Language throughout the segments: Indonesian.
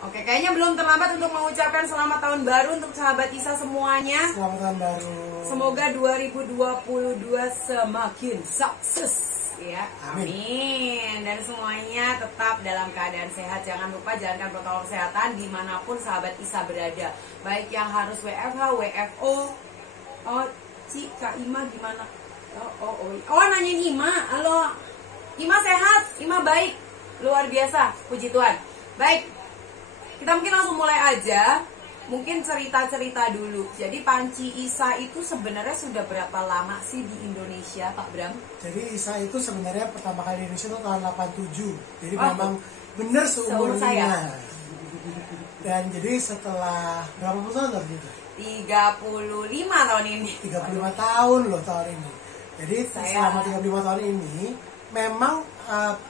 Oke, kayaknya belum terlambat untuk mengucapkan selamat tahun baru untuk sahabat Isa semuanya. Selamat tahun baru. Semoga 2022 semakin sukses ya. Amin. Dan semuanya tetap dalam keadaan sehat. Jangan lupa jalankan protokol kesehatan dimanapun sahabat Isa berada. Baik yang harus WFH, WFO. Oh, Kak Ima gimana? Oh, nanyain Ima. Halo. Ima sehat? Ima baik. Luar biasa. Puji Tuhan. Baik. Kita mungkin langsung mulai aja. Mungkin cerita-cerita dulu. Jadi Panci Isa itu sebenarnya sudah berapa lama sih di Indonesia, Pak Bram? Jadi Isa itu sebenarnya pertama kali di Indonesia itu tahun 87. Jadi memang benar seumur saya. Dan jadi setelah berapa puluh tahun gitu? 35 tahun ini. 35 tahun loh tahun ini. Jadi selama 35 tahun ini memang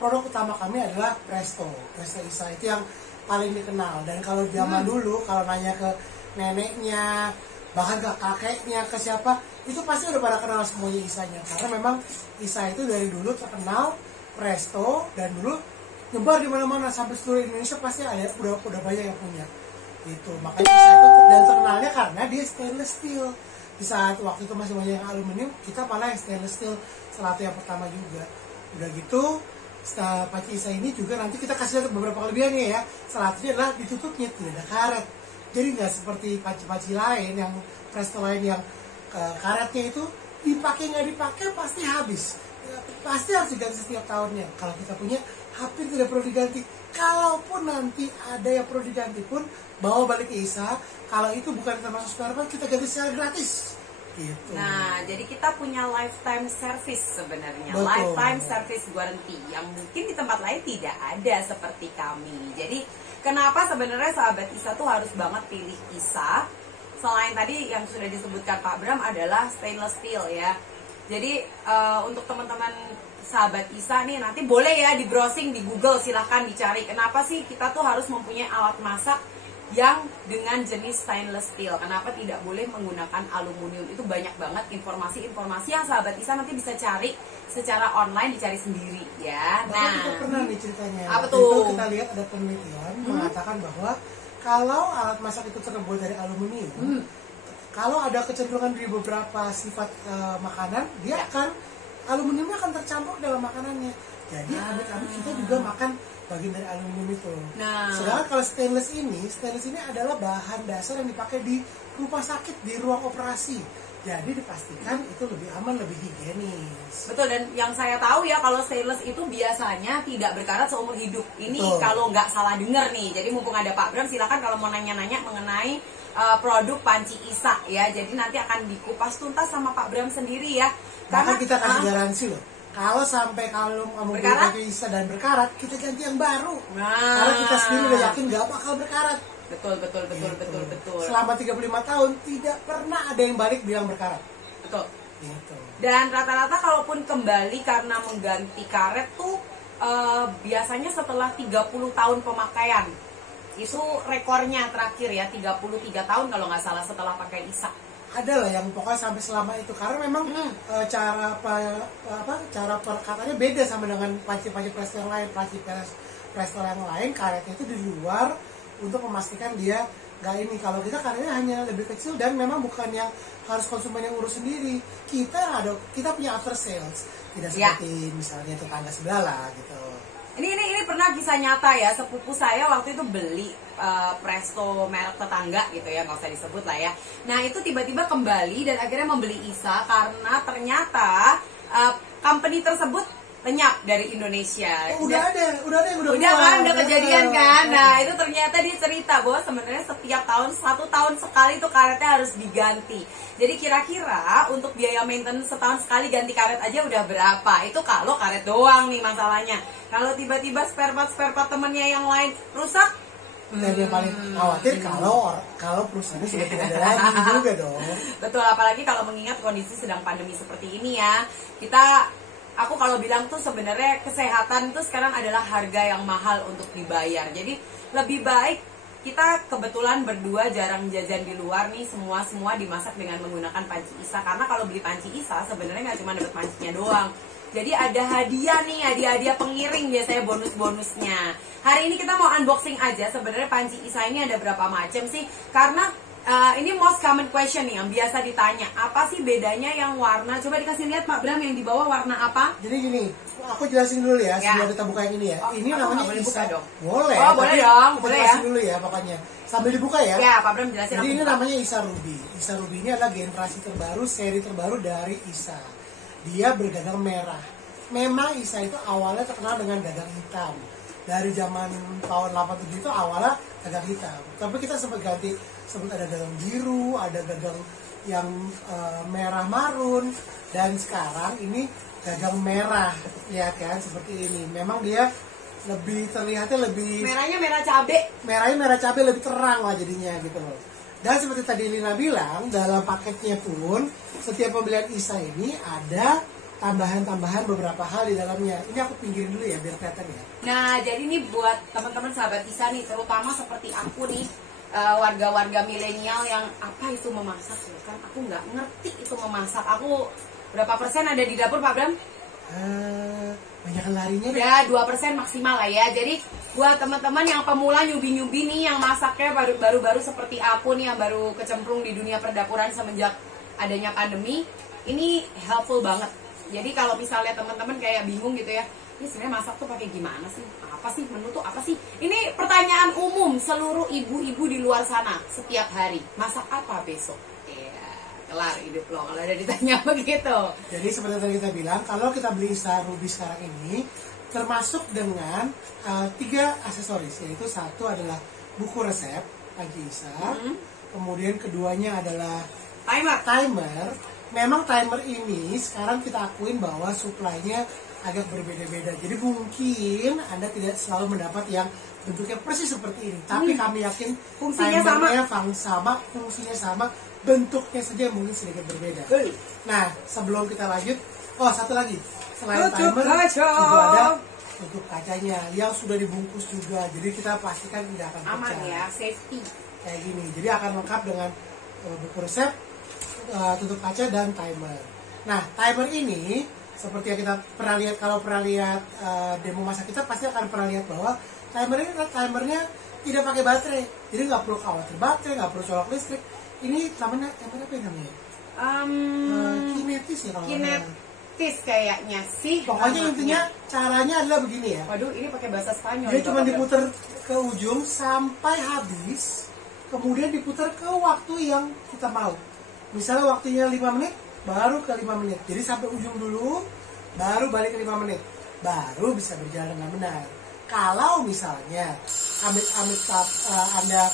produk utama kami adalah Presto Isa itu yang paling dikenal. Dan kalau zaman dulu kalau nanya ke neneknya, bahkan ke kakeknya, ke siapa, itu pasti udah pada kenal semuanya Isanya. Karena memang Isa itu dari dulu terkenal Presto dan dulu nyebar di mana-mana sampai seluruh Indonesia pasti ada udah banyak yang punya. Itu makanya Isa itu dan terkenalnya karena dia stainless steel. Di saat waktu itu masih banyak yang aluminium, kita malah yang stainless steel salah satu yang pertama juga. Udah gitu Panci Isa ini juga nanti kita kasih beberapa kelebihannya ya. Salah satunya adalah ditutupnya tidak ada karet. Jadi nggak seperti panci-panci lain yang Presto lain yang karetnya itu dipakai nggak dipakai pasti habis. Pasti harus diganti setiap tahunnya. Kalau kita punya hampir tidak perlu diganti. Kalaupun nanti ada yang perlu diganti pun bawa balik ke Isa. Kalau itu bukan termasuk spare part, kita ganti secara gratis. Gitu. Nah, jadi kita punya lifetime service sebenarnya. Betul. Lifetime service guarantee yang mungkin di tempat lain tidak ada seperti kami. Jadi kenapa sebenarnya sahabat Isa tuh harus banget pilih Isa? Selain tadi yang sudah disebutkan Pak Bram adalah stainless steel ya. Jadi untuk teman-teman sahabat Isa nih nanti boleh ya di browsing di Google, silahkan dicari kenapa sih kita tuh harus mempunyai alat masak yang dengan jenis stainless steel. Kenapa tidak boleh menggunakan aluminium? Itu banyak banget informasi-informasi yang sahabat Isa nanti bisa cari secara online, dicari sendiri ya. Nah, kita pernah nih ceritanya. Apa tuh? Kita lihat ada penelitian mengatakan bahwa kalau alat masak itu terbuat dari aluminium, kalau ada kecenderungan di beberapa sifat makanan, dia akan aluminiumnya akan tercampur dalam makanannya. Jadi amit-amit kita juga makan bagian dari aluminium itu. Nah, sedangkan kalau stainless ini adalah bahan dasar yang dipakai di rumah sakit, di ruang operasi. Jadi dipastikan itu lebih aman, lebih higienis. Betul, dan yang saya tahu ya kalau stainless itu biasanya tidak berkarat seumur hidup. Ini kalau nggak salah dengar nih. Jadi mumpung ada Pak Bram, silakan kalau mau nanya-nanya mengenai produk Panci Isa ya. Jadi nanti akan dikupas tuntas sama Pak Bram sendiri ya. Karena kita kasih garansi loh. Kalau sampai kamu beli Panci Isa dan berkarat, kita ganti yang baru. Karena kita sendiri udah yakin nggak bakal berkarat. Betul. Selama 35 tahun tidak pernah ada yang balik bilang berkarat. Betul. Gitu. Dan rata-rata kalaupun kembali karena mengganti karet tuh biasanya setelah 30 tahun pemakaian. Itu rekornya terakhir ya, 33 tahun kalau nggak salah setelah pakai Isa. Ada lah yang pokoknya sampai selama itu karena memang cara perkataannya beda sama dengan panci-panci Presto yang lain. Panci Presto yang lain karetnya itu di luar untuk memastikan dia nggak ini. Kalau kita karetnya hanya lebih kecil dan memang bukan yang harus konsumen yang urus sendiri. Kita punya after sales, tidak seperti misalnya tetangga sebelah lah gitu. Ini pernah kisah nyata ya, sepupu saya waktu itu beli Presto merek tetangga gitu ya, nggak usah disebut lah ya. Nah itu tiba-tiba kembali dan akhirnya membeli Isa karena ternyata company tersebut lenyap dari Indonesia. Udah kejadian kan. Nah itu ternyata dia cerita bahwa sebenarnya setiap tahun 1 tahun sekali itu karetnya harus diganti. Jadi kira-kira untuk biaya maintenance setahun sekali ganti karet aja udah berapa? Itu kalau karet doang nih masalahnya. Kalau tiba-tiba spare part temennya yang lain rusak, dan yang paling khawatir kalau perusahaannya sudah tidak ada lagi juga dong. Betul, apalagi kalau mengingat kondisi sedang pandemi seperti ini ya. Aku kalau bilang tuh sebenarnya kesehatan tuh sekarang adalah harga yang mahal untuk dibayar. Jadi lebih baik kita kebetulan berdua jarang jajan di luar nih, semua dimasak dengan menggunakan Panci Isa. Karena kalau beli Panci Isa sebenarnya nggak cuma dapat pancinya doang, Jadi ada hadiah nih, hadiah pengiring biasanya bonus-bonusnya. Hari ini kita mau unboxing aja. Sebenarnya panci Isa ini ada berapa macam sih? Karena ini most common question nih yang biasa ditanya. Apa sih bedanya yang warna? Coba dikasih lihat Pak Bram yang di bawah warna apa? Jadi gini, aku jelasin dulu ya sebelum kita buka yang ini ya. Ini namanya Isa. Boleh. Oh, boleh dong, boleh ya. Jelasin dulu ya pokoknya. Sambil dibuka ya. Ya, Pak Bram jelasin. Jadi ini namanya Isa Ruby. Isa Ruby ini adalah generasi terbaru, seri terbaru dari Isa. Dia bergagang merah. Memang Isa itu awalnya terkenal dengan gagang hitam. Dari zaman tahun 87 itu awalnya gagang hitam. Tapi kita sempat ganti, sempat ada gagang biru, ada gagang yang merah marun, dan sekarang ini gagang merah, lihat kan seperti ini. Memang dia lebih terlihatnya lebih merahnya merah cabe. Merahnya merah cabe, lebih terang lah jadinya gitu loh. Dan seperti tadi Lina bilang, dalam paketnya pun setiap pembelian Isa ini ada tambahan-tambahan beberapa hal di dalamnya. Ini aku pinggirin dulu ya biar kelihatan ya. Nah, jadi ini buat teman-teman sahabat Isa nih, terutama seperti aku nih, warga-warga milenial yang apa itu memasak ya kan? Aku nggak ngerti itu memasak. Aku berapa persen ada di dapur Pak Bram? Banyak larinya ya 2% maksimal lah ya. Jadi buat teman-teman yang pemula nyubi-nyubi nih, yang masaknya baru-baru seperti aku nih yang baru kecemplung di dunia perdapuran semenjak adanya pandemi, ini helpful banget. Jadi kalau misalnya teman-teman kayak bingung gitu ya, ini sebenarnya masak tuh pakai gimana sih? Apa sih menu tuh apa sih? Ini pertanyaan umum seluruh ibu-ibu di luar sana setiap hari. Masak apa besok? Ya, kelar hidup lo kalau ada ditanya begitu. Jadi seperti tadi kita bilang, kalau kita beli Isa Ruby sekarang ini termasuk dengan 3 aksesoris, yaitu satu adalah buku resep panci Isa, kemudian keduanya adalah timer. Memang timer ini sekarang kita akuin bahwa suplainya agak berbeda-beda. Jadi mungkin Anda tidak selalu mendapat yang bentuknya persis seperti ini. Tapi kami yakin fungsinya fungsinya sama, bentuknya saja mungkin sedikit berbeda. Nah, sebelum kita lanjut, satu lagi. Selain timer juga ada tutup kacanya yang sudah dibungkus juga. Jadi kita pastikan tidak akan pecah. Aman ya, safety. Kayak gini. Jadi akan lengkap dengan buku resep, tutup kaca dan timer. Nah, timer ini seperti yang kita pernah lihat, kalau pernah lihat demo masak kita pasti akan pernah lihat bahwa timernya tidak pakai baterai. Jadi nggak perlu khawatir baterai, nggak perlu colok listrik. Ini namanya timer apa namanya? Kinetis ya kalau kinetis kayaknya sih. Pokoknya intinya caranya adalah begini ya. Waduh, ini pakai bahasa Spanyol. Dia cuma diputar ke ujung sampai habis, kemudian diputar ke waktu yang kita mau. Misalnya waktunya 5 menit, baru ke 5 menit. Jadi sampai ujung dulu, baru balik ke 5 menit. Baru bisa berjalan dengan benar. Kalau misalnya amit-amit Anda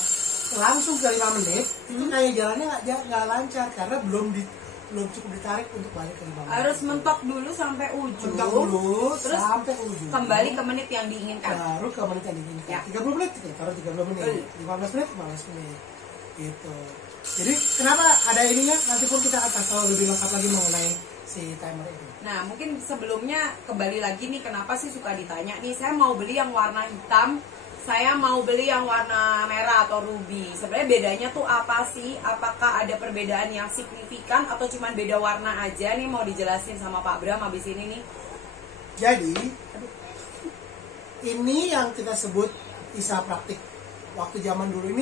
langsung ke 5 menit, itu kayak jalannya nggak lancar karena belum cukup ditarik untuk balik ke 5 menit. Harus mentok dulu sampai ujung. Mentok dulu terus sampai ujung. Kembali ke menit yang diinginkan. Baru ke menit yang diinginkan. Ya. 30 menit, taruh 30 menit. 15 menit, 15 menit. Gitu. Jadi kenapa ada ininya? Nanti pun kita akan tahu lebih lengkap lagi mengenai si timer ini. Nah, mungkin sebelumnya kembali lagi nih, kenapa sih suka ditanya nih, saya mau beli yang warna hitam, saya mau beli yang warna merah atau ruby. Sebenarnya bedanya tuh apa sih? Apakah ada perbedaan yang signifikan atau cuma beda warna aja nih? Mau dijelasin sama Pak Bram habis ini nih. Jadi ini yang kita sebut Isa Praktik. Waktu zaman dulu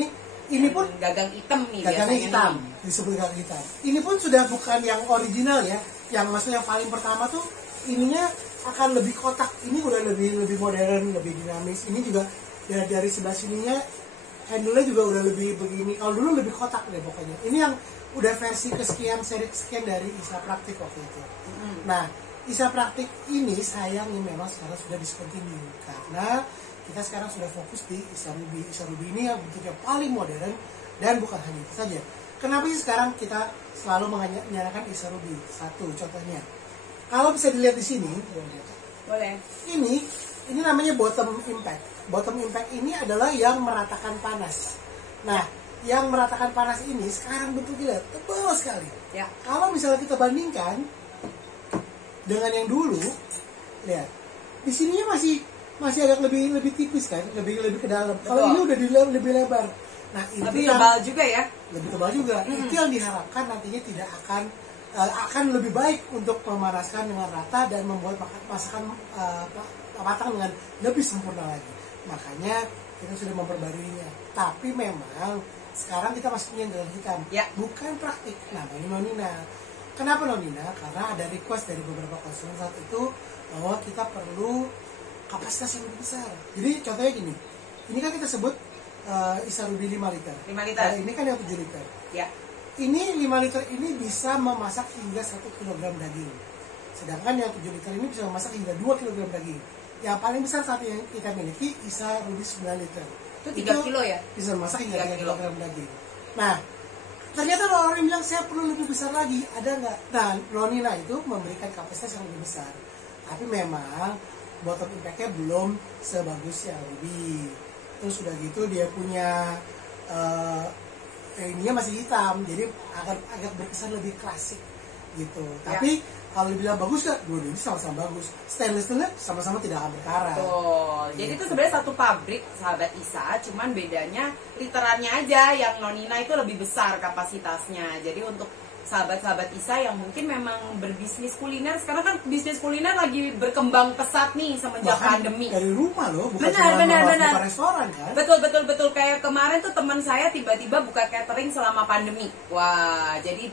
ini pun gagang hitam nih, gagang hitam nih. Disebut gagang hitam. Ini pun sudah bukan yang original ya. Yang maksudnya yang paling pertama tuh ininya akan lebih kotak. Ini udah lebih modern, lebih dinamis. Ini juga dari sebelah sininya handle-nya juga udah lebih begini. Kalau dulu lebih kotak deh pokoknya. Ini yang udah versi seri kesekian dari Isa Praktik waktu itu. Nah, Isa Praktik ini sayangnya memang sekarang sudah discontinue karena kita sekarang sudah fokus di Isa Ruby. Isa Ruby ini yang bentuknya paling modern dan bukan hanya itu saja. Kenapa sih sekarang kita selalu menyalakan Isa Ruby? Satu contohnya, kalau bisa dilihat di sini, boleh. Ini namanya bottom impact. Bottom impact ini adalah yang meratakan panas. Nah, yang meratakan panas ini sekarang bentuknya tebal sekali. Ya. Kalau misalnya kita bandingkan dengan yang dulu, lihat, di sininya masih agak lebih tipis kan, lebih ke dalam. Kalau ini udah lebih lebar. Nah, itu lebih tebal juga ya. Lebih tebal juga. Itu yang diharapkan nantinya tidak akan akan lebih baik untuk memanaskan dengan rata dan membuat masakan matang dengan lebih sempurna lagi. Makanya kita sudah memperbaikinya. Tapi memang sekarang kita masih punya dalam hitam, bukan praktik. Nah, ini Nonina. Kenapa Nonina? Karena ada request dari beberapa konsumen saat itu bahwa kita perlu kapasitas yang lebih besar. Jadi contohnya gini, ini kan kita sebut Isa Ruby 5 liter. 5 liter. Ini kan yang 7 liter. Ya. Ini 5 liter ini bisa memasak hingga 1 kg daging. Sedangkan yang 7 liter ini bisa memasak hingga 2 kg daging. Yang paling besar saat yang kita miliki Isa Ruby 9 liter. Itu 3 kilo ya? Bisa memasak hingga 3 kg daging. Nah, ternyata orang yang bilang saya perlu lebih besar lagi. Ada nggak? Nah, Nonina itu memberikan kapasitas yang lebih besar. Tapi memang bottom impact-nya belum sebagus yang Ruby. Terus sudah gitu dia punya ininya masih hitam, jadi agak berkesan lebih klasik gitu. Tapi kalau dibilang bagus nggak, dua-duanya sama-sama bagus. Stainless-nya sama-sama tidak akan berkarat. Oh, gitu. Jadi itu sebenarnya satu pabrik sahabat Isa, cuman bedanya literannya aja. Yang Nonina itu lebih besar kapasitasnya. Jadi untuk sahabat-sahabat Isa yang mungkin memang berbisnis kuliner, sekarang kan bisnis kuliner lagi berkembang pesat nih semenjak pandemi. Dari rumah loh, bukan benar. restoran kan? Betul. Kayak kemarin tuh teman saya tiba-tiba buka catering selama pandemi. Wah, jadi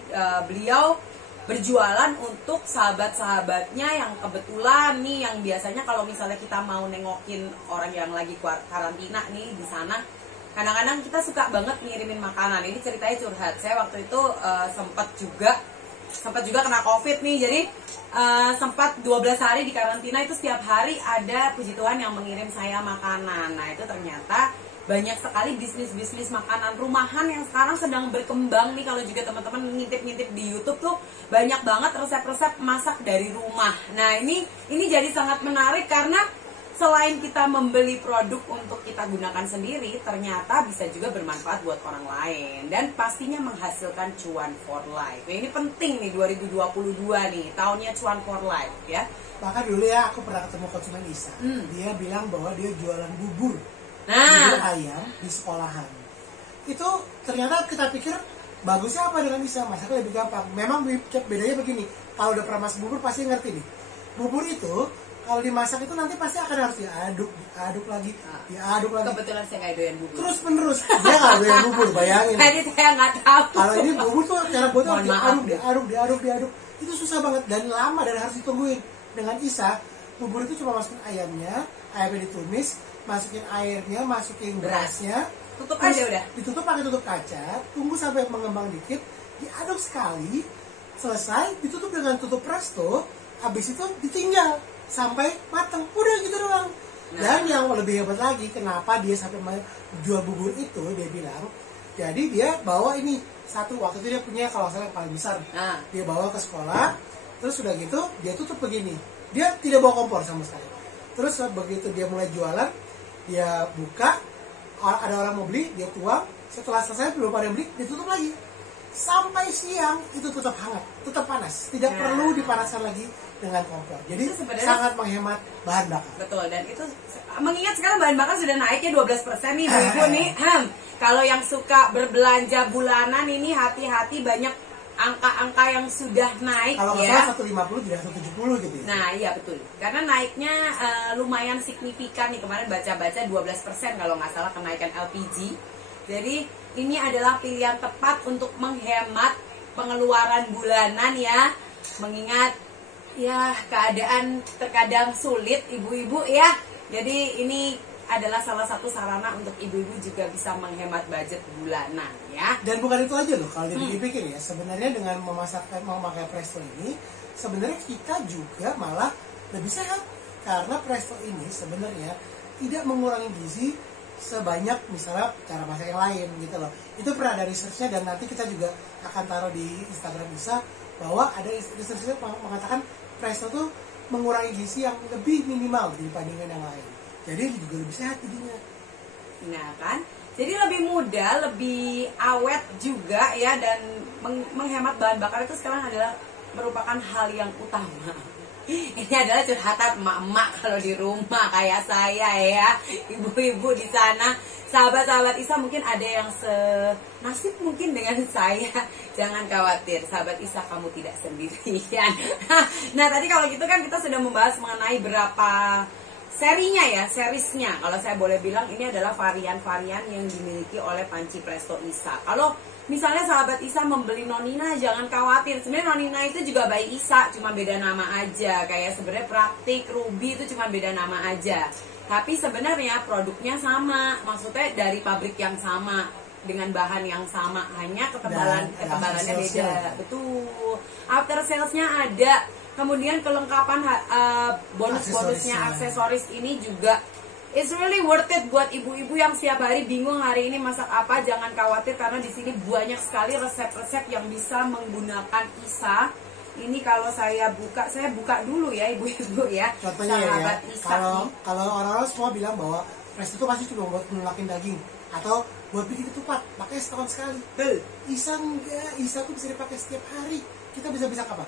beliau berjualan untuk sahabat-sahabatnya yang kebetulan nih, yang biasanya kalau misalnya kita mau nengokin orang yang lagi karantina nih di sana, kadang-kadang kita suka banget ngirimin makanan. Ini ceritanya curhat. Saya waktu itu sempat juga kena COVID nih. Jadi sempat 12 hari di karantina, itu setiap hari ada puji Tuhan yang mengirim saya makanan. Nah, itu ternyata banyak sekali bisnis-bisnis makanan rumahan yang sekarang sedang berkembang nih. Kalau juga teman-teman ngintip-ngintip di YouTube tuh banyak banget resep-resep masak dari rumah. Nah, ini jadi sangat menarik karena selain kita membeli produk untuk kita gunakan sendiri, ternyata bisa juga bermanfaat buat orang lain dan pastinya menghasilkan cuan for life. Nah, ini penting nih 2022 nih, tahunnya cuan for life ya. Bahkan dulu ya aku pernah ketemu konsumen Isa. Dia bilang bahwa dia jualan bubur ayam di sekolahan. Itu ternyata kita pikir bagusnya apa dengan Isa? Masaknya lebih gampang. Memang bedanya begini. Kalau udah pernah masak bubur pasti ngerti nih. Bubur itu kalau dimasak itu nanti pasti akan harus diaduk lagi. Kebetulan saya nggak doyan bubur. Terus menerus dia nggak doyan bubur, bayangin. Jadi saya nggak tahu. Kalau ini bubur tuh cara buatnya diaduk. Itu susah banget dan lama dan harus ditungguin. Dengan Isa, bubur itu cuma masukin ayamnya ditumis, masukin airnya, masukin berasnya, tutup aja udah. Ditutup pakai tutup kaca, tunggu sampai mengembang dikit, diaduk sekali, selesai, ditutup dengan tutup presto, habis itu ditinggal sampai matang, udah gitu doang. Dan yang lebih hebat lagi, kenapa dia sampai jual bubur itu, dia bilang, jadi dia bawa ini satu, waktu itu dia punya kalau salah yang paling besar, dia bawa ke sekolah, terus udah gitu dia tutup begini, dia tidak bawa kompor sama sekali. Terus begitu dia mulai jualan, dia buka, ada orang mau beli, dia tuang, setelah selesai belum ada yang beli, dia tutup lagi. Sampai siang itu tetap hangat, tetap panas, tidak perlu dipanaskan lagi dengan kompor. Jadi sangat menghemat bahan bakar. Betul, dan itu mengingat sekarang bahan bakar sudah naiknya 12% nih ibu nih. Kalau yang suka berbelanja bulanan ini hati-hati, banyak angka-angka yang sudah naik. Kalau ya. Kalau 150 jadi 170 gitu ya. Nah, iya betul. Karena naiknya lumayan signifikan nih, kemarin baca-baca 12% kalau nggak salah kenaikan LPG. Jadi ini adalah pilihan tepat untuk menghemat pengeluaran bulanan ya. Mengingat ya keadaan terkadang sulit ibu-ibu ya. Jadi ini adalah salah satu sarana untuk ibu-ibu juga bisa menghemat budget bulanan ya. Dan bukan itu aja loh, kalau dipikir ya, sebenarnya dengan memakai Presto ini, sebenarnya kita juga malah lebih sehat. Karena Presto ini sebenarnya tidak mengurangi gizi sebanyak misalnya cara masak yang lain gitu loh. Itu pernah ada researchnya dan nanti kita juga akan taruh di Instagram bisa, bahwa ada researchnya mengatakan Presto tuh mengurangi gizi yang lebih minimal dibandingkan yang lain. Jadi juga lebih sehat jadinya. Nah kan, jadi lebih mudah, lebih awet juga ya, dan menghemat bahan bakar itu sekarang adalah merupakan hal yang utama. Ini adalah curhatan emak-emak kalau di rumah kayak saya ya, ibu-ibu di sana. Sahabat-sahabat Isa mungkin ada yang senasib mungkin dengan saya. Jangan khawatir, sahabat Isa, kamu tidak sendirian. Nah tadi kalau gitu kan kita sudah membahas mengenai berapa serinya ya, seriesnya. Kalau saya boleh bilang ini adalah varian-varian yang dimiliki oleh panci Presto Isa. Kalau misalnya sahabat Isa membeli Nonina, jangan khawatir. Sebenarnya Nonina itu juga by Isa, cuma beda nama aja. Kayak sebenarnya Praktik, Ruby itu cuma beda nama aja. Tapi sebenarnya produknya sama, maksudnya dari pabrik yang sama, dengan bahan yang sama, hanya ketebalannya beda. Betul. After salesnya ada, kemudian kelengkapan bonus-bonusnya, aksesoris ini juga it's really worth it buat ibu-ibu yang setiap hari bingung hari ini masak apa. Jangan khawatir karena di sini banyak sekali resep-resep yang bisa menggunakan Isa. Ini kalau saya buka dulu ya ibu-ibu ya. Contohnya ya, kalau orang-orang semua bilang bahwa Presto itu pasti cuma buat ngelulakin daging atau buat bikin ketupat, pakai setahun sekali. Isa enggak, Isa tuh bisa dipakai setiap hari. Kita bisa apa?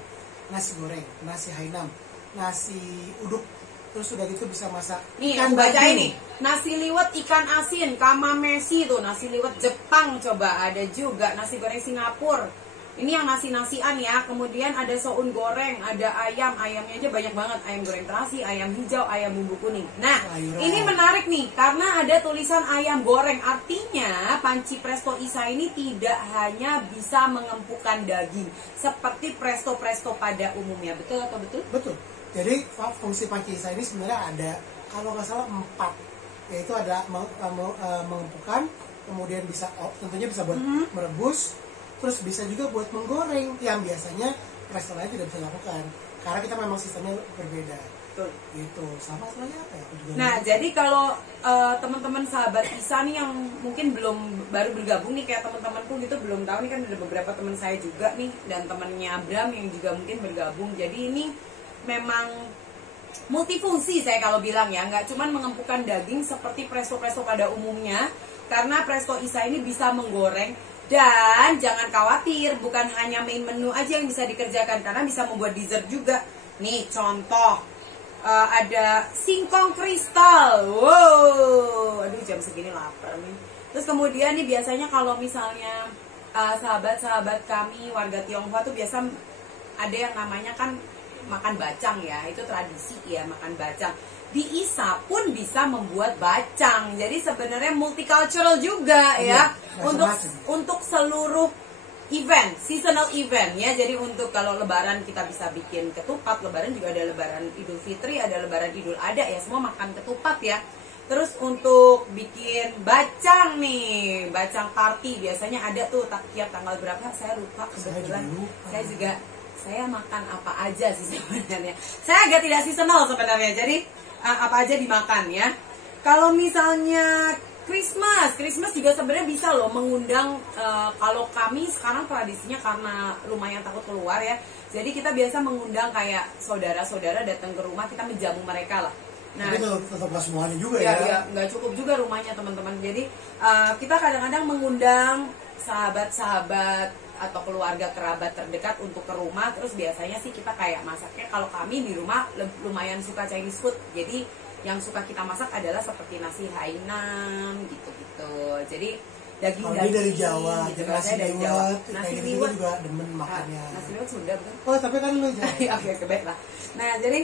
Nasi goreng, nasi Hainam, nasi uduk, terus udah gitu bisa masak. Nih aku baca ini, nasi liwet ikan asin, kamamesi tuh, nasi liwet Jepang coba ada juga, nasi goreng Singapura. Ini yang nasi-nasian ya. Kemudian ada soun goreng, ada ayamnya aja banyak banget, ayam goreng terasi, ayam hijau, ayam bumbu kuning. Nah, ini menarik nih karena ada tulisan ayam goreng. Artinya panci Presto Isa ini tidak hanya bisa mengempukkan daging seperti presto-presto pada umumnya. Betul atau betul? Betul. Jadi fungsi panci Isa ini sebenarnya ada, kalau nggak salah 4, yaitu ada mengempukkan, kemudian bisa tentunya bisa buat merebus, terus bisa juga buat menggoreng yang biasanya presto lain tidak bisa lakukan karena kita memang sistemnya berbeda. Betul. Gitu. Sama sebenarnya apa ya? Nah, jadi kalau teman-teman sahabat Isa nih yang mungkin baru bergabung nih kayak teman-temanku gitu belum tahu nih, kan ada beberapa teman saya juga nih dan temannya Abram yang juga mungkin bergabung. Jadi ini memang multifungsi saya kalau bilang ya, nggak cuman mengempukkan daging seperti presto-presto pada umumnya, karena Presto Isa ini bisa menggoreng. Dan jangan khawatir, bukan hanya main menu aja yang bisa dikerjakan, karena bisa membuat dessert juga. Nih contoh, ada singkong kristal. Wow, aduh jam segini lapar nih. Terus kemudian nih biasanya kalau misalnya sahabat-sahabat kami warga Tionghoa tuh biasa ada yang namanya kan makan bacang ya, itu tradisi ya makan bacang. Di Isa pun bisa membuat bacang. Jadi sebenarnya multicultural juga ya. Untuk seluruh event, seasonal event ya. Jadi untuk kalau lebaran kita bisa bikin ketupat, lebaran juga ada lebaran Idul Fitri, ada lebaran Idul Adha ya, semua makan ketupat ya. Terus untuk bikin bacang nih, bacang party biasanya ada tuh tiap tanggal berapa saya lupa kebetulan. Saya makan apa aja sih sebenarnya. Saya agak tidak seasonal sebenarnya. Jadi apa aja dimakan ya. Kalau misalnya Christmas juga sebenarnya bisa loh mengundang. Kalau kami sekarang tradisinya karena lumayan takut keluar ya, jadi kita biasa mengundang kayak saudara-saudara datang ke rumah, kita menjamu mereka lah. Nah, tapi tetap nggak semuanya juga ya. Ya nggak cukup juga rumahnya teman-teman. Jadi kita kadang-kadang mengundang sahabat-sahabat atau keluarga kerabat terdekat untuk ke rumah. Terus biasanya sih kita kayak masaknya, kalau kami di rumah lumayan suka Chinese food, jadi yang suka kita masak adalah seperti nasi Hainam gitu-gitu. Jadi daging dari Jawa gitu, nasi dari Jawa. Nasi liwet juga demen makannya. Nasi liwet sudah betul. Oh tapi kan lu Jawa. Oke, baik lah. Nah jadi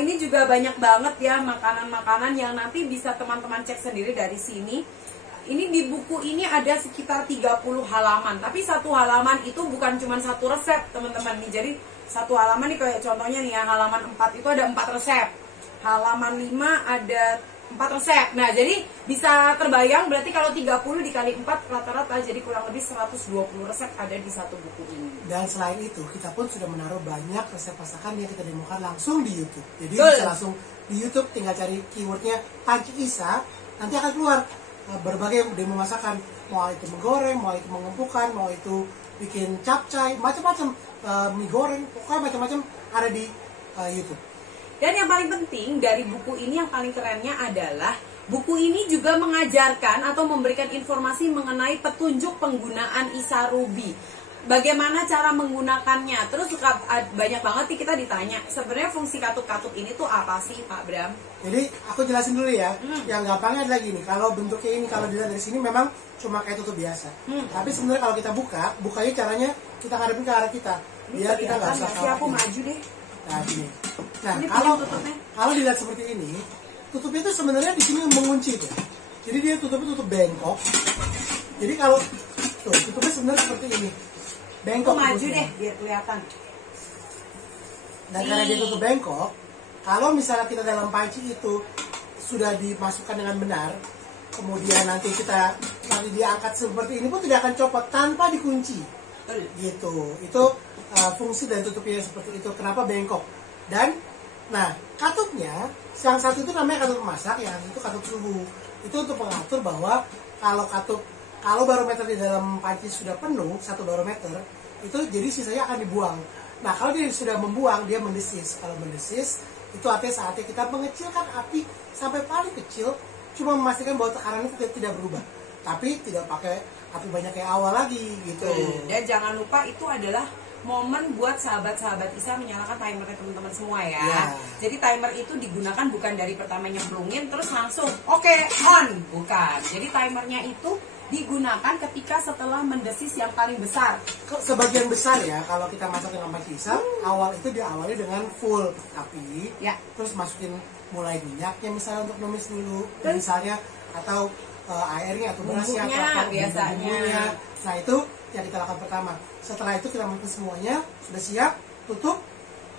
ini juga banyak banget ya makanan-makanan yang nanti bisa teman-teman cek sendiri dari sini. Ini di buku ini ada sekitar 30 halaman, tapi satu halaman itu bukan cuma satu resep teman-teman nih. Jadi satu halaman nih kayak contohnya nih ya, halaman 4 itu ada 4 resep, halaman 5 ada 4 resep. Nah jadi bisa terbayang berarti kalau 30 dikali 4 rata-rata jadi kurang lebih 120 resep ada di satu buku ini. Dan selain itu kita pun sudah menaruh banyak resep masakan yang kita demokan langsung di YouTube. Jadi bisa langsung di YouTube tinggal cari keywordnya panci Isa, nanti akan keluar berbagai demo masakan, mau itu menggoreng, mau itu mengempukkan, mau itu bikin capcay, macam-macam, mie goreng, pokoknya macam-macam ada di YouTube. Dan yang paling penting dari buku ini, yang paling kerennya adalah buku ini juga mengajarkan atau memberikan informasi mengenai petunjuk penggunaan Isa Ruby. bagaimana cara menggunakannya. Terus banyak banget nih kita ditanya, sebenarnya fungsi katup-katup ini tuh apa sih Pak Bram? Jadi aku jelasin dulu ya. Yang gampangnya adalah gini, kalau bentuknya ini kalau dilihat dari sini memang cuma kayak tutup biasa. Tapi sebenarnya kalau kita bukanya caranya kita ngadepin ke arah kita. Biar kita nggak usah khawatir. Aku maju deh. Nah, gini. Nah, Ini kalau dilihat seperti ini, tutupnya itu sebenarnya di sini mengunci tuh. Jadi dia tutupnya tutup bengkok. Jadi kalau tuh tutupnya sebenarnya seperti ini. Bengkok. Aku maju deh biar kelihatan. Dan karena dia tutup bengkok, kalau misalnya kita dalam panci itu sudah dimasukkan dengan benar, kemudian nanti diangkat seperti ini pun tidak akan copot tanpa dikunci. Gitu. Itu fungsi dari tutupnya seperti itu. Kenapa bengkok? Dan nah, katupnya yang satu itu namanya katup masak, yang itu katup suhu. Itu untuk mengatur bahwa kalau barometer di dalam panci sudah penuh, 1 barometer, itu jadi sisanya akan dibuang. Nah, kalau dia sudah membuang, dia mendesis. Kalau mendesis, itu artinya saatnya kita mengecilkan api sampai paling kecil, cuma memastikan bahwa tekanannya tidak berubah. Tapi tidak pakai api banyak kayak awal lagi gitu. Dan jangan lupa itu adalah momen buat sahabat-sahabat Isa menyalakan timernya teman-teman semua ya. Jadi timer itu digunakan bukan dari pertama nyemplungin terus langsung oke, on, bukan. Jadi timernya itu digunakan ketika setelah mendesis yang paling besar. Sebagian besar ya kalau kita masak dengan panci Isa, awal itu diawali dengan full api, terus masukin mulai minyaknya misalnya untuk numis dulu, misalnya atau airnya atau berasnya atau biasanya. Nah itu yang kita lakukan pertama. Setelah itu kita masukin semuanya, sudah siap, tutup,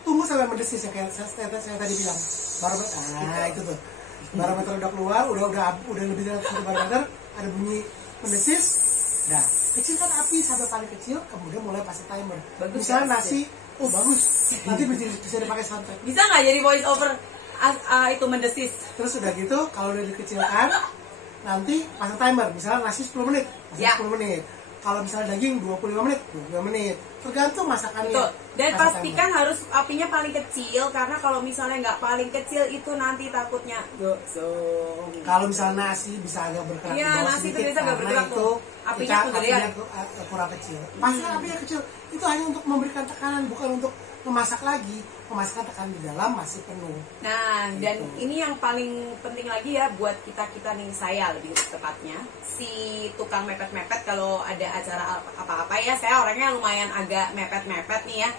tunggu sampai mendesis ya kayak saya tadi bilang. Barometer, itu tuh. Barometer udah keluar, udah lebih dari 1 barometer, ada bunyi mendesis. Nah, kecilkan api sampai paling kecil, kemudian mulai pasang timer. Bagus, misalnya nasi, bagus. Nanti bisa dipakai soundtrack. Bisa nggak jadi voice over itu mendesis? Terus udah gitu, kalau udah dikecilkan, nanti pasang timer. Misalnya nasi 10 menit, 10 menit. Kalau misalnya daging 25 menit, 25 menit. Tergantung masakannya. Betul. Dan pastikan harus apinya paling kecil, karena kalau misalnya nggak paling kecil itu nanti takutnya gosong. Kalau misalnya nasi bisa agak bergerak di bawah nasi sedikit, itu bisa agak bergerak itu tuh. Apinya kurang kecil. Pasti apinya kecil. Itu hanya untuk memberikan tekanan, bukan untuk memasak lagi. Memasak tekanan di dalam masih penuh. Nah, gitu. Dan ini yang paling penting lagi ya buat kita nih, saya lebih tepatnya, si tukang mepet-mepet kalau ada acara apa-apa ya, saya orangnya lumayan agak mepet-mepet nih ya.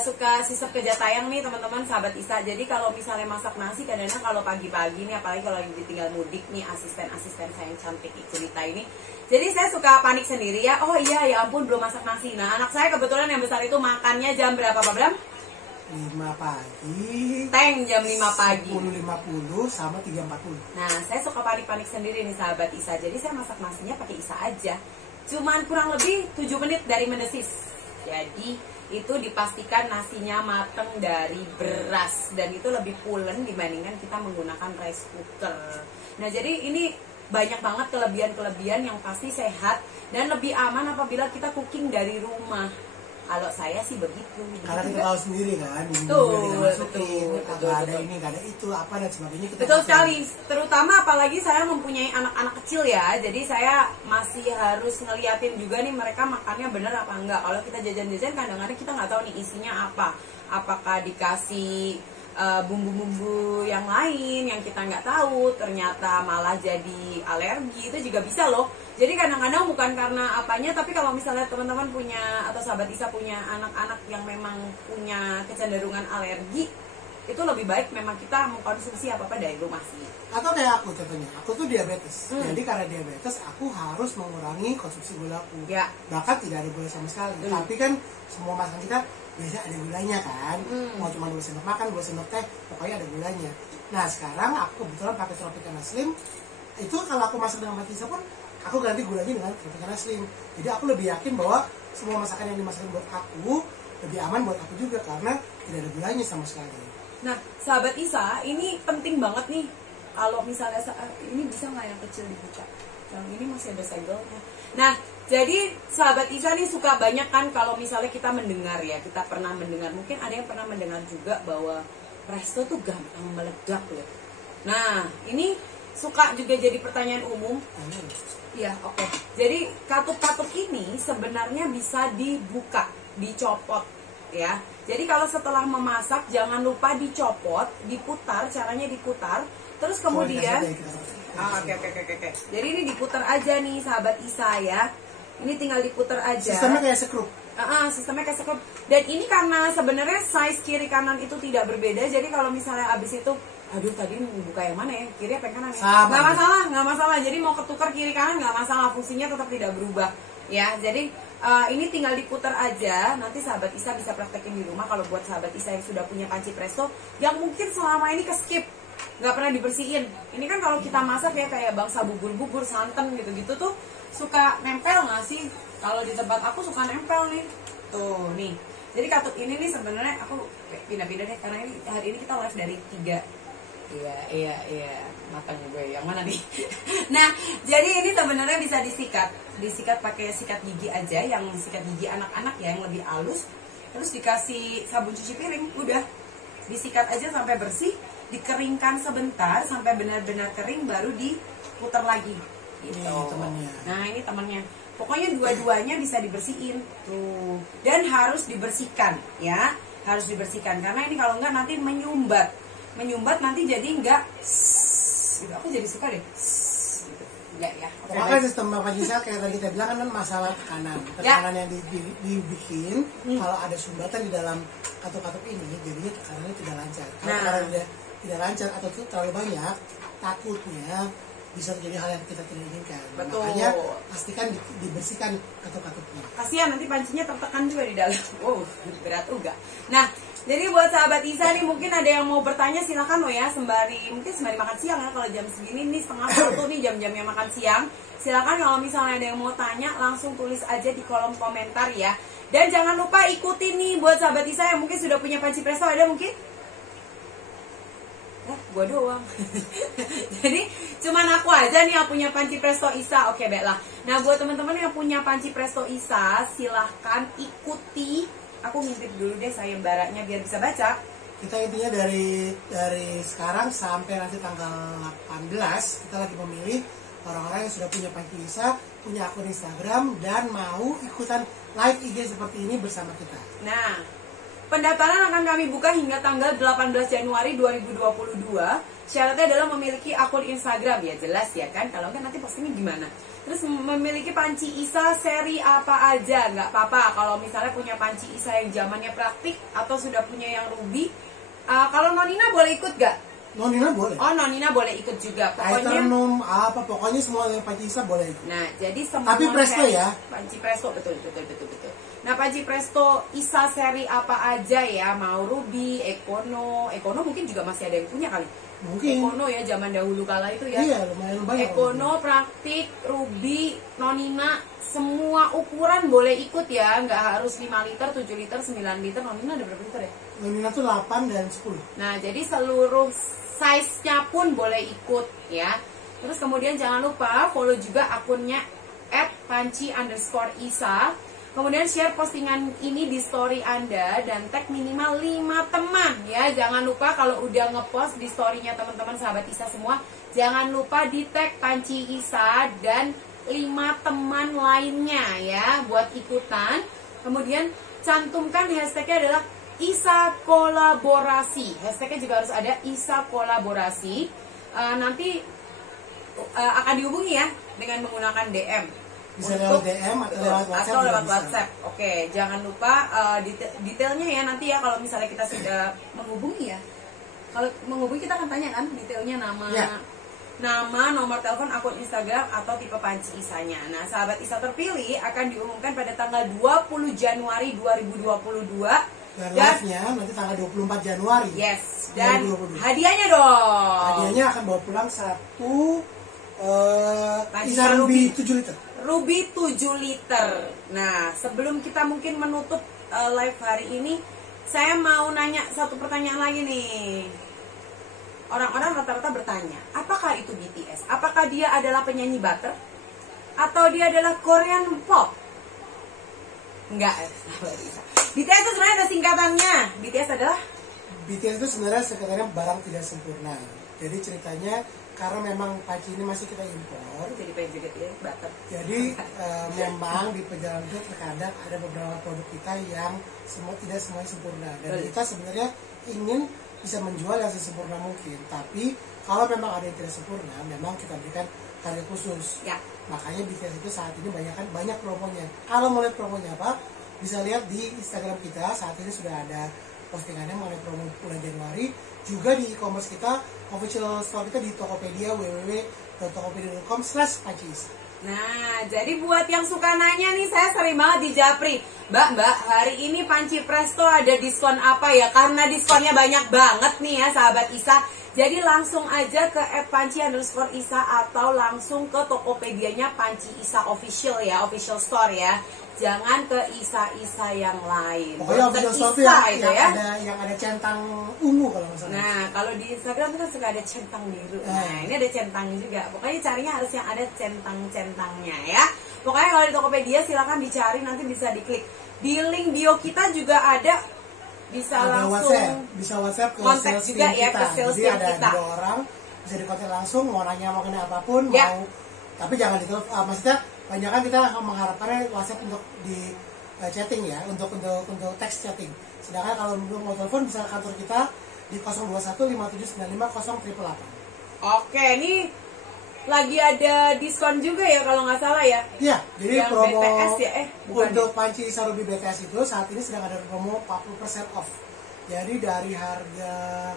Suka sisep kerja tayang nih teman-teman sahabat Isa. Jadi kalau misalnya masak nasi kadang-kadang kalau pagi-pagi nih, apalagi kalau lagi ditinggal mudik nih, asisten-asisten saya yang cantik cerita ini, jadi saya suka panik sendiri ya. Oh iya, ya ampun belum masak nasi. Nah, anak saya kebetulan yang besar itu makannya jam berapa Pak Bram? 5 pagi. Jam 5 pagi. 10.50 sama 3.40. Nah, saya suka panik-panik sendiri nih sahabat Isa. Jadi saya masak nasinya pakai Isa aja. Cuman kurang lebih 7 menit dari mendesis. Jadi itu dipastikan nasinya mateng dari beras, dan itu lebih pulen dibandingkan kita menggunakan rice cooker. Nah, jadi ini banyak banget kelebihan-kelebihan yang pasti sehat dan lebih aman apabila kita cooking dari rumah. Kalau saya sih begitu. Karena kita tahu sendiri kan, betul, ada ini, nggak ada itu, apa dan sebagainya. Betul sekali. Terutama apalagi saya mempunyai anak-anak kecil ya, jadi saya masih harus ngeliatin juga nih mereka makannya bener apa enggak. Kalau kita jajan-jajan kadang-kadang kita nggak tahu nih isinya apa. Apakah dikasih bumbu-bumbu yang lain yang kita nggak tahu, ternyata malah jadi alergi, itu juga bisa loh. Jadi kadang-kadang bukan karena apanya, tapi kalau misalnya teman-teman punya atau sahabat Isa punya anak-anak yang memang punya kecenderungan alergi, itu lebih baik memang kita mengkonsumsi apa-apa dari rumah sih. Atau kayak aku contohnya, aku tuh diabetes. Jadi karena diabetes aku harus mengurangi konsumsi gulaku. Bahkan tidak ada gula sama sekali. Tapi kan semua masakan kita biasa ada gulanya kan. Mau cuma 2 sendok makan, 2 sendok teh, pokoknya ada gulanya. Nah sekarang aku kebetulan pakai Tropicana Slim. Itu kalau aku masak dengan Matisa pun aku ganti gulanya dengan Tropicana Slim. Jadi aku lebih yakin bahwa semua masakan yang dimasakin buat aku lebih aman buat aku juga, karena tidak ada gulanya sama sekali. Nah sahabat Isa, ini penting banget nih. Kalau misalnya ini bisa nggak yang kecil dibuka? Yang ini masih ada segelnya. Nah, jadi sahabat Isa nih suka banyak kan kalau misalnya kita mendengar ya, kita pernah mendengar, mungkin ada yang pernah mendengar juga bahwa presto tuh gampang meledak loh. Nah, ini suka juga jadi pertanyaan umum. Iya, oke. Jadi katup-katup ini sebenarnya bisa dibuka, dicopot ya. Jadi kalau setelah memasak jangan lupa dicopot, diputar, caranya diputar. Terus kemudian oke. Jadi ini diputar aja nih sahabat Isa ya. Ini tinggal diputar aja. Sistemnya kayak sekrup. Sistemnya kayak sekrup. Dan ini karena sebenarnya size kiri kanan itu tidak berbeda. Jadi kalau misalnya abis itu, aduh tadi mau buka yang mana ya? Kiri apa yang kanan ya? Nggak masalah. Jadi mau ketukar kiri kanan nggak masalah. Fungsinya tetap tidak berubah. Ya, jadi ini tinggal diputar aja. Nanti sahabat Isa bisa praktekin di rumah. Kalau buat sahabat Isa yang sudah punya panci presto, yang mungkin selama ini skip, nggak pernah dibersihin. Ini kan kalau kita masak ya kayak bangsa bubur-bubur, santan gitu-gitu tuh suka nempel nggak sih? Kalau di tempat aku suka nempel nih. Tuh nih. Jadi katup ini nih sebenarnya aku pindah-pindah deh karena ini hari ini kita live dari 3. Iya. Matanya gue yang mana nih? Nah, jadi ini sebenarnya bisa disikat pakai sikat gigi aja, yang sikat gigi anak-anak ya yang lebih halus. Terus dikasih sabun cuci piring, udah disikat aja sampai bersih, dikeringkan sebentar sampai benar-benar kering, baru diputar lagi. Gitu. Ini temannya. Nah, ini temannya. Pokoknya dua-duanya bisa dibersihin tuh, dan harus dibersihkan ya, harus dibersihkan karena ini kalau enggak nanti menyumbat nanti jadi enggak gitu. Aku jadi suka deh gitu. Enggak ya. Makanya sistem panci sehat kayak tadi kita bilang kan masalah tekanan yang dibikin kalau ada sumbatan di dalam katup-katup ini, jadinya tekanannya tidak lancar. Kalau tekanannya tidak lancar atau terlalu banyak, takutnya bisa terjadi hal yang kita tidak inginkan. Betul. Makanya pastikan dibersihkan katup-katupnya. Kasihan nanti pancinya tertekan juga di dalam. Berat juga. Nah, jadi buat sahabat Isa nih mungkin ada yang mau bertanya, silakan loh ya, sembari makan siang ya, kalau jam segini nih 12:30 nih jam-jamnya makan siang. Silakan kalau misalnya ada yang mau tanya langsung tulis aja di kolom komentar ya. Dan jangan lupa ikuti nih buat sahabat Isa yang mungkin sudah punya panci presto, ada mungkin? Gua doang. Jadi cuman aku aja nih yang punya panci presto Isa. Oke, baiklah. Nah, buat teman-teman yang punya panci presto Isa, silahkan ikuti. Aku ngintip dulu deh sayembaranya biar bisa baca. Kita intinya dari sekarang sampai nanti tanggal 18 kita lagi memilih orang-orang yang sudah punya panci Isa, punya akun Instagram dan mau ikutan live IG seperti ini bersama kita. Nah, pendaftaran akan kami buka hingga tanggal 18 Januari 2022. Syaratnya adalah memiliki akun Instagram, ya jelas ya kan. Kalau enggak nanti postingnya gimana? Terus memiliki panci Isa seri apa aja, nggak apa-apa. Kalau misalnya punya panci Isa yang zamannya praktik atau sudah punya yang ruby. Kalau Nonina boleh ikut gak? Nonina boleh. Oh, Nonina boleh ikut juga. Pokoknya pokoknya semua yang panci Isa boleh ikut. Nah, jadi semua tapi presto ya. Panci presto betul. Nah, panci presto Isa seri apa aja ya? Mau ruby, ekono mungkin juga masih ada yang punya kali. Mungkin. Ekono ya zaman dahulu kala itu ya. Iya, lumayan banyak. Ekono, praktik, ruby, Nonina, semua ukuran boleh ikut ya. Nggak harus 5 liter, 7 liter, 9 liter. Nonina ada berapa liter ya? Nonina tuh 8 dan 10. Nah, jadi seluruh size-nya pun boleh ikut ya. Terus kemudian jangan lupa follow juga akunnya @panci_isa. Kemudian share postingan ini di story Anda dan tag minimal 5 teman ya. Jangan lupa kalau udah ngepost di storynya teman-teman sahabat Isa semua, jangan lupa di tag Panci Isa dan 5 teman lainnya ya buat ikutan. Kemudian cantumkan hashtagnya adalah Isa Kolaborasi. Hashtagnya juga harus ada Isa Kolaborasi. Nanti akan dihubungi ya dengan menggunakan DM. Bisa lewat DM atau lewat WhatsApp. Oke, jangan lupa detailnya ya nanti ya kalau misalnya kita sudah menghubungi ya. Kalau menghubungi kita akan tanya kan detailnya, nama, nomor telepon, akun Instagram atau tipe panci Isanya. Nah, sahabat Isa terpilih akan diumumkan pada tanggal 20 Januari 2022 dan live-nya nanti tanggal 24 Januari. Yes, dan 2022. Hadiahnya dong. Hadiahnya akan bawa pulang satu Isa Ruby 7 liter. Ruby 7 liter. Nah, sebelum kita mungkin menutup live hari ini, saya mau nanya satu pertanyaan lagi nih. Orang-orang rata-rata bertanya, apakah itu BTS? Apakah dia adalah penyanyi butter? Atau dia adalah Korean pop? Enggak, BTS itu sebenarnya ada singkatannya. BTS itu sebenarnya singkatannya barang tidak sempurna. Jadi ceritanya karena memang panci ini masih kita impor, jadi pengen joget ya, bater. jadi memang di perjalanan itu terkadang ada beberapa produk kita yang tidak semuanya sempurna, dan kita sebenarnya ingin bisa menjual yang sesempurna mungkin. Tapi kalau memang ada yang tidak sempurna, memang kita berikan harga khusus. Ya. Makanya BTS itu saat ini banyak promonya. Kalau mau lihat promonya apa, bisa lihat di Instagram kita. Saat ini sudah ada postingannya mengenai promo bulan Januari. Juga di e-commerce kita, official store kita di Tokopedia, www.tokopedia.com/pancis. Nah, jadi buat yang suka nanya nih, saya sering banget di Japri, Mbak, hari ini Panci Presto ada diskon apa ya? Karena diskonnya banyak banget nih ya, sahabat Isa. Jadi langsung aja ke @panci_isa atau langsung ke Tokopedianya Panci Isa Official ya, official store ya. Jangan ke Isa-Isa yang lain. Pokoknya official store itu yang ada centang ungu kalau nggak salah. Nah, kalau di Instagram itu kan suka ada centang biru. Nah, ini ada centang juga. Pokoknya carinya harus yang ada centang-centangnya ya. Pokoknya kalau di Tokopedia silakan dicari, nanti bisa diklik. Di link bio kita juga ada, bisa ada langsung WhatsApp ke kontak sales juga ya, kita. ke sales Jadi ada kita. 2 orang bisa dikontak langsung, mau nanya mau kena apapun, Ya. mau, tapi jangan ditelepon. Maksudnya banyak kan kita mengharapkan WhatsApp untuk di chatting ya, untuk text chatting. Sedangkan kalau mau telepon bisa ke kantor kita di 0215795 Oke, ini lagi ada diskon juga ya kalau nggak salah ya. Iya, jadi yang promo BTS ya, untuk Panci Isa Ruby BTS itu saat ini sedang ada promo 40% off. Jadi dari harga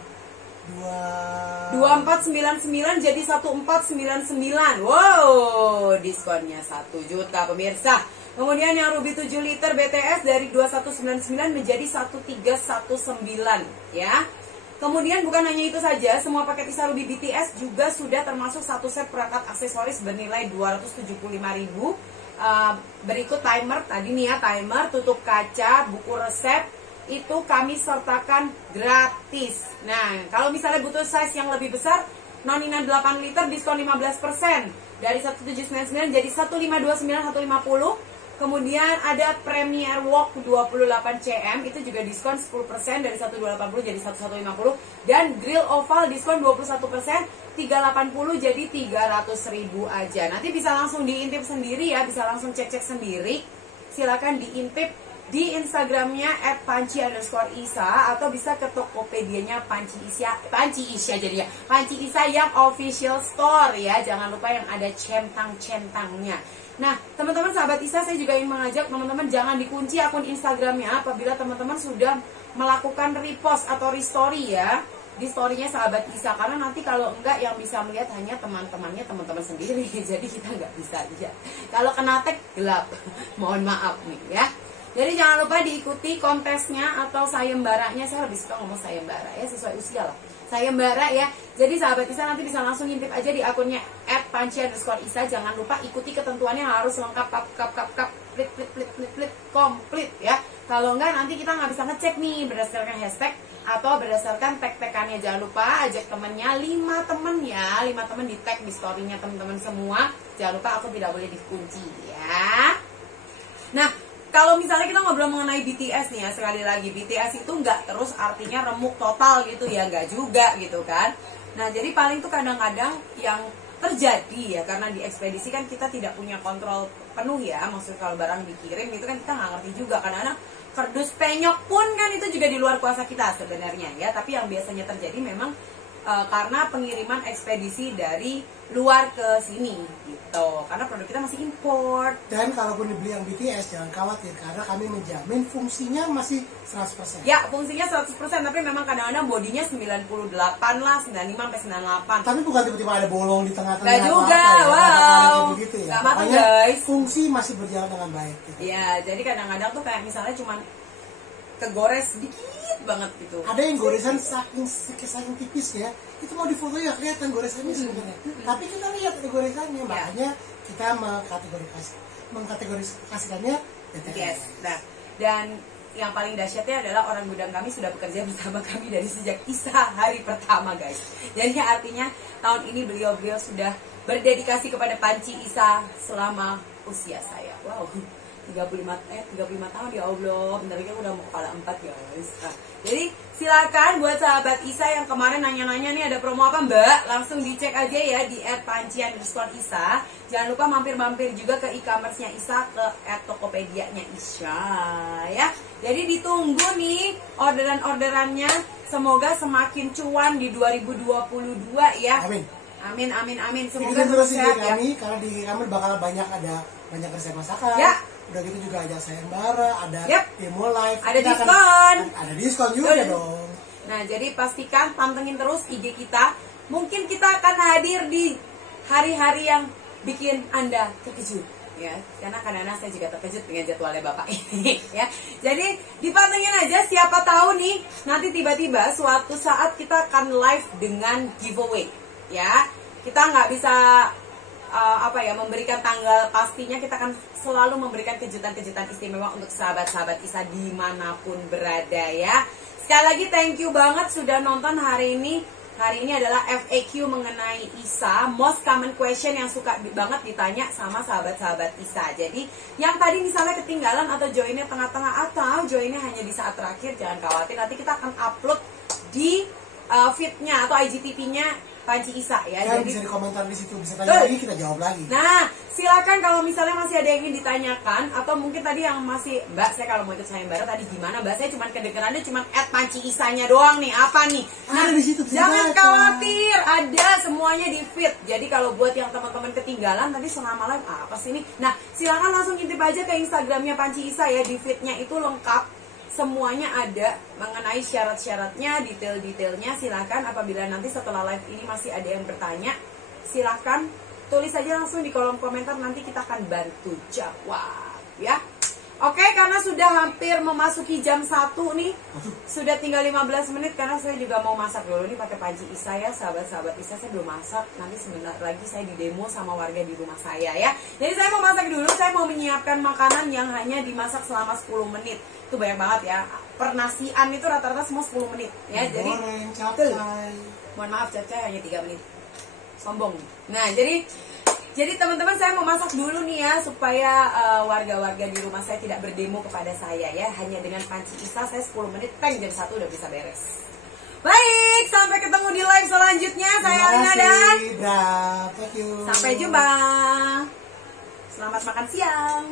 2499 jadi 1499. Wow, diskonnya 1 juta pemirsa. Kemudian yang Ruby 7 liter BTS dari 2199 menjadi 1319 ya. Kemudian bukan hanya itu saja, semua paket Isa Ruby BTS juga sudah termasuk satu set perangkat aksesoris bernilai 275.000. Berikut timer tadi nih ya, timer, tutup kaca, buku resep, itu kami sertakan gratis. Nah, kalau misalnya butuh size yang lebih besar, Nonina 8 liter diskon 15%. Dari 1799 jadi 1529 150. Kemudian ada Premier Walk 28 cm, itu juga diskon 10% dari 1280 jadi 1150. Dan Grill Oval diskon 21%, 380 jadi 300.000 aja. Nanti bisa langsung diintip sendiri ya, bisa langsung cek-cek sendiri. Silakan diintip di Instagramnya @panci_isa atau bisa ke Tokopedianya Panci Isa jadinya, Panci Isa yang official store ya. Jangan lupa yang ada centang-centangnya. Nah, teman-teman sahabat Isa, saya juga ingin mengajak teman-teman jangan dikunci akun Instagramnya apabila teman-teman sudah melakukan repost atau restory ya di storynya sahabat Isa, karena nanti kalau enggak yang bisa melihat hanya teman-temannya teman-teman sendiri. Jadi kita nggak bisa lihat. Kalau kena tag gelap, mohon maaf nih ya. Jadi jangan lupa diikuti kontesnya atau sayembaranya. Saya lebih suka ngomong sayembara ya, sesuai usia lah. Sayembara ya. Jadi sahabat Isa nanti bisa langsung ngintip aja di akunnya @panci_isa. Jangan lupa ikuti ketentuannya, harus lengkap, komplit ya. Kalau enggak nanti kita nggak bisa ngecek nih berdasarkan hashtag atau berdasarkan tag-tagannya. Jangan lupa ajak temennya, 5 temen ya, 5 temen di tag di storynya teman-teman semua. Jangan lupa aku tidak boleh dikunci ya. Nah, kalau misalnya kita ngobrol mengenai BTS nih ya, sekali lagi BTS itu nggak terus artinya remuk total gitu ya, nggak juga gitu kan. Nah, jadi paling tuh kadang-kadang yang terjadi ya, karena di ekspedisi kan kita tidak punya kontrol penuh ya. Maksudnya kalau barang dikirim itu kan kita nggak ngerti juga, kadang-kadang kardus penyok pun kan itu juga di luar kuasa kita sebenarnya ya. Tapi yang biasanya terjadi memang karena pengiriman ekspedisi dari luar ke sini gitu, karena produk kita masih import. Dan kalaupun dibeli yang BTS jangan khawatir, karena kami menjamin fungsinya masih 100%. Ya, fungsinya 100%, tapi memang kadang-kadang bodinya 98 lah, 95 sampai 98. Tapi bukan tiba-tiba ada bolong di tengah-tengah. Nggak juga, ya, wow. Gitu ya. Nggak apa-apa guys. Fungsi masih berjalan dengan baik. Gitu. Ya, jadi kadang-kadang tuh kayak misalnya cuman kegores sedikit banget gitu. Ada yang goresan saking tipis ya, itu mau difoto ya kelihatan goresannya sebenarnya. Tapi kita lihat ada goresannya, makanya kita mengkategorisasikannya BTS. Yes. Nah, dan yang paling dahsyatnya adalah orang gudang kami sudah bekerja bersama kami dari sejak Isa hari pertama guys. Jadi artinya tahun ini beliau sudah berdedikasi kepada Panci Isa selama usia saya. Wow. 35 tahun ya Allah, bentar lagi aku udah mau kepala 4 guys. Nah, jadi silakan buat sahabat Isa yang kemarin nanya-nanya nih ada promo apa Mbak, langsung dicek aja ya di @panci_isa. Jangan lupa mampir-mampir juga ke e-commerce-nya Isa, ke @tokopedia-nya Isa ya. Jadi ditunggu nih orderan-orderannya, semoga semakin cuan di 2022 ya. Amin. Amin, amin, amin. Semoga Ikutin terus sehat ya. kami, karena di kami bakal banyak resep masakan. Ya. Udah gitu juga ada sayembara, ada demo live, ada diskon. Ada diskon juga dong. Nah, jadi pastikan pantengin terus IG kita. Mungkin kita akan hadir di hari-hari yang bikin Anda terkejut ya. Karena kadang-kadang saya juga terkejut dengan jadwalnya Bapak ini ya. Jadi dipantengin aja, siapa tahu nih nanti tiba-tiba suatu saat kita akan live dengan giveaway ya. Kita nggak bisa memberikan tanggal pastinya, kita akan selalu memberikan kejutan-kejutan istimewa untuk sahabat-sahabat Isa dimanapun berada ya. Sekali lagi thank you banget sudah nonton hari ini. Hari ini adalah FAQ mengenai Isa, most common question yang suka banget ditanya sama sahabat-sahabat Isa. Jadi yang tadi misalnya ketinggalan atau joinnya tengah-tengah atau joinnya hanya di saat terakhir, jangan khawatir, nanti kita akan upload di feed-nya atau IGTV-nya Panci Isa ya. Jadi bisa dikomentar di situ, bisa tanya lagi, kita jawab lagi. Nah, silakan kalau misalnya masih ada yang ingin ditanyakan atau mungkin tadi yang masih, Mbak, saya kalau mau ikut sayembara tadi gimana? Mbak, saya cuma kedengerannya cuma @panci_isa-nya doang nih. Apa nih? Nah, di situ, jangan khawatir, ada semuanya di feed. Jadi kalau buat yang teman-teman ketinggalan tadi selama live apa sih ini? Nah, silakan langsung intip aja ke Instagramnya Panci Isa ya, di feed-nya itu lengkap. Semuanya ada mengenai syarat-syaratnya, detail-detailnya. Silakan apabila nanti setelah live ini masih ada yang bertanya, silakan tulis aja langsung di kolom komentar, nanti kita akan bantu jawab ya. Oke, karena sudah hampir memasuki jam 1 nih, sudah tinggal 15 menit karena saya juga mau masak dulu nih pakai Panci Isa ya, sahabat-sahabat Isa. Saya belum masak, nanti sebentar lagi saya di demo sama warga di rumah saya ya. Jadi saya mau masak dulu, saya mau menyiapkan makanan yang hanya dimasak selama 10 menit. Itu banyak banget ya, pernasian itu rata-rata semua 10 menit ya. Jadi mohon maaf, capcay hanya 3 menit, sombong. Nah, jadi teman-teman, saya mau masak dulu nih ya, supaya warga-warga di rumah saya tidak berdemo kepada saya ya. Hanya dengan Panci Isa saya 10 menit, jam 1 udah bisa beres. Baik, sampai ketemu di live selanjutnya. Saya Alina dan Thank you. Sampai jumpa. Selamat makan siang.